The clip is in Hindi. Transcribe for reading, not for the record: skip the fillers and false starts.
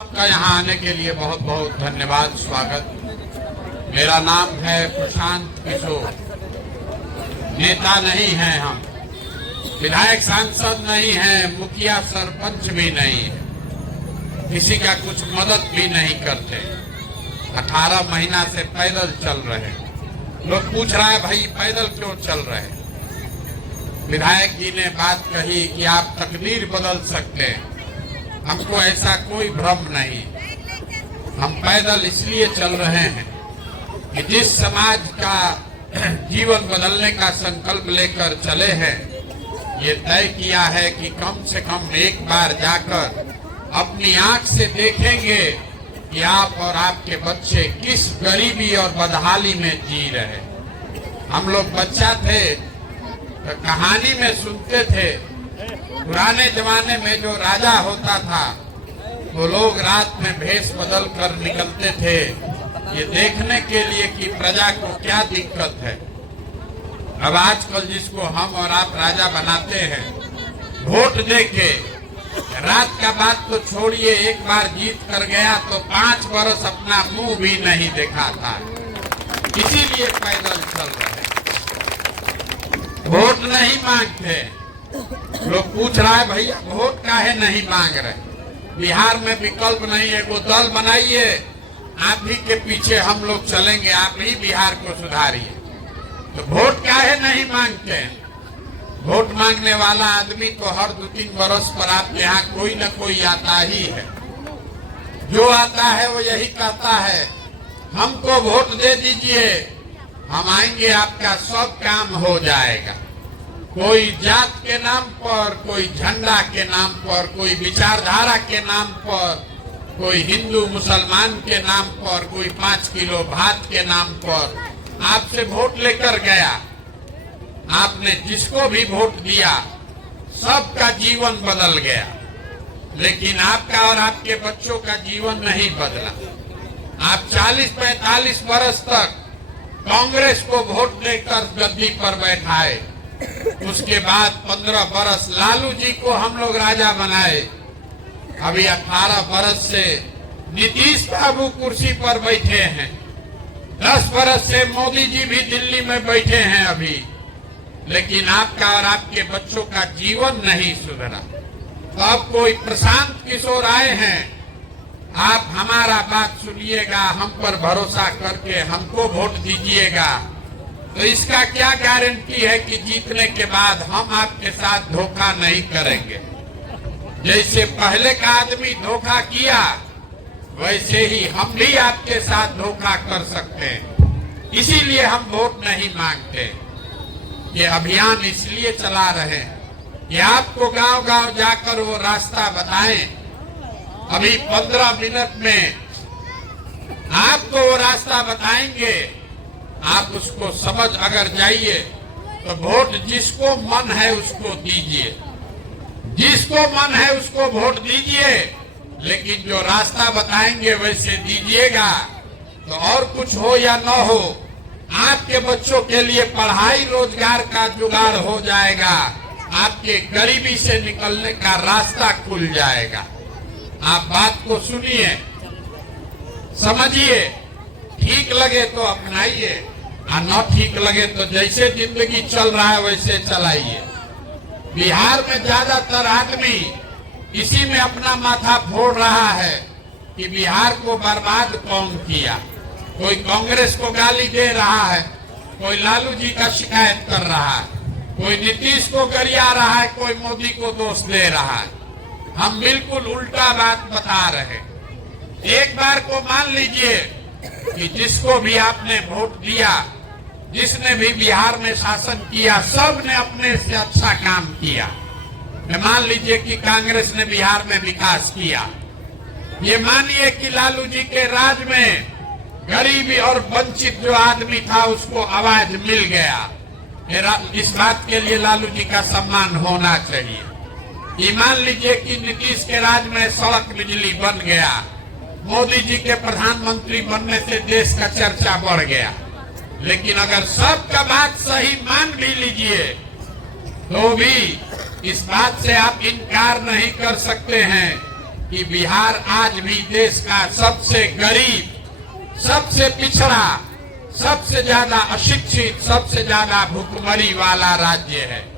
आपका यहाँ आने के लिए बहुत बहुत धन्यवाद, स्वागत। मेरा नाम है प्रशांत किशोर। नेता नहीं हैं हम, विधायक सांसद नहीं हैं, मुखिया सरपंच भी नहीं है, किसी का कुछ मदद भी नहीं करते। 18 महीना से पैदल चल रहे। लोग पूछ रहा है भाई पैदल क्यों चल रहे। विधायक जी ने बात कही कि आप तकदीर बदल सकते हैं। हमको ऐसा कोई भ्रम नहीं। हम पैदल इसलिए चल रहे हैं कि जिस समाज का जीवन बदलने का संकल्प लेकर चले हैं, ये तय किया है कि कम से कम एक बार जाकर अपनी आंख से देखेंगे कि आप और आपके बच्चे किस गरीबी और बदहाली में जी रहे। हम लोग बच्चा थे तो कहानी में सुनते थे, पुराने जमाने में जो राजा होता था वो लोग रात में भेष बदल कर निकलते थे, ये देखने के लिए कि प्रजा को क्या दिक्कत है। अब आजकल जिसको हम और आप राजा बनाते हैं, वोट देके रात का बात तो छोड़िए, एक बार जीत कर गया तो 5 वर्ष अपना मुंह भी नहीं दिखाता। इसीलिए पैदल चल रहे, वोट नहीं मांगते। लोग पूछ रहा है भैया वोट काहे नहीं मांग रहे। बिहार में विकल्प नहीं है, वो दल बनाइए, आप ही के पीछे हम लोग चलेंगे, आप ही बिहार को सुधारिए। तो वोट काहे नहीं मांगते। वोट मांगने वाला आदमी तो हर 2-3 बरस पर आपके यहाँ कोई न कोई आता ही है। जो आता है वो यही कहता है हमको वोट दे दीजिए, हम आएंगे, आपका सब काम हो जाएगा। कोई जात के नाम पर, कोई झंडा के नाम पर, कोई विचारधारा के नाम पर, कोई हिंदू मुसलमान के नाम पर, कोई 5 किलो भात के नाम पर आपसे वोट लेकर गया। आपने जिसको भी वोट दिया सबका जीवन बदल गया, लेकिन आपका और आपके बच्चों का जीवन नहीं बदला। आप 40-45 वर्ष तक कांग्रेस को वोट देकर गद्दी पर बैठाए, उसके बाद 15 बरस लालू जी को हम लोग राजा बनाए। अभी 18 बरस से नीतीश बाबू कुर्सी पर बैठे हैं, 10 बरस से मोदी जी भी दिल्ली में बैठे हैं अभी, लेकिन आपका और आपके बच्चों का जीवन नहीं सुधरा। तो अब कोई प्रशांत किशोर आए हैं, आप हमारा बात सुनिएगा, हम पर भरोसा करके हमको वोट दीजिएगा, तो इसका क्या गारंटी है कि जीतने के बाद हम आपके साथ धोखा नहीं करेंगे। जैसे पहले का आदमी धोखा किया, वैसे ही हम भी आपके साथ धोखा कर सकते हैं। इसीलिए हम वोट नहीं मांगते। ये अभियान इसलिए चला रहे कि आपको गांव-गांव जाकर वो रास्ता बताएं। अभी 15 मिनट में आपको वो रास्ता बताएंगे, आप उसको समझ अगर जाइए तो वोट जिसको मन है उसको दीजिए, जिसको मन है उसको वोट दीजिए, लेकिन जो रास्ता बताएंगे वैसे दीजिएगा। तो और कुछ हो या न हो, आपके बच्चों के लिए पढ़ाई रोजगार का जुगाड़ हो जाएगा, आपके गरीबी से निकलने का रास्ता खुल जाएगा। आप बात को सुनिए, समझिए, ठीक लगे तो अपनाइए, और न ठीक लगे तो जैसे जिंदगी चल रहा है वैसे चलाइए। बिहार में ज्यादातर आदमी इसी में अपना माथा फोड़ रहा है कि बिहार को बर्बाद कौन किया। कोई कांग्रेस को गाली दे रहा है, कोई लालू जी का शिकायत कर रहा है, कोई नीतीश को गरिया रहा है, कोई मोदी को दोष दे रहा है। हम बिल्कुल उल्टा बात बता रहे। एक बार को मान लीजिए कि जिसको भी आपने वोट दिया, जिसने भी बिहार में शासन किया, सब ने अपने से अच्छा काम किया। मान लीजिए कि कांग्रेस ने बिहार में विकास किया, ये मानिए कि लालू जी के राज में गरीबी और वंचित जो आदमी था उसको आवाज मिल गया। इस बात के लिए लालू जी का सम्मान होना चाहिए। ये मान लीजिए कि नीतीश के राज में सड़क बिजली बन गया, मोदी जी के प्रधानमंत्री बनने से देश का चर्चा बढ़ गया। लेकिन अगर सबका बात सही मान भी लीजिए तो भी इस बात से आप इनकार नहीं कर सकते हैं कि बिहार आज भी देश का सबसे गरीब, सबसे पिछड़ा, सबसे ज्यादा अशिक्षित, सबसे ज्यादा भुखमरी वाला राज्य है।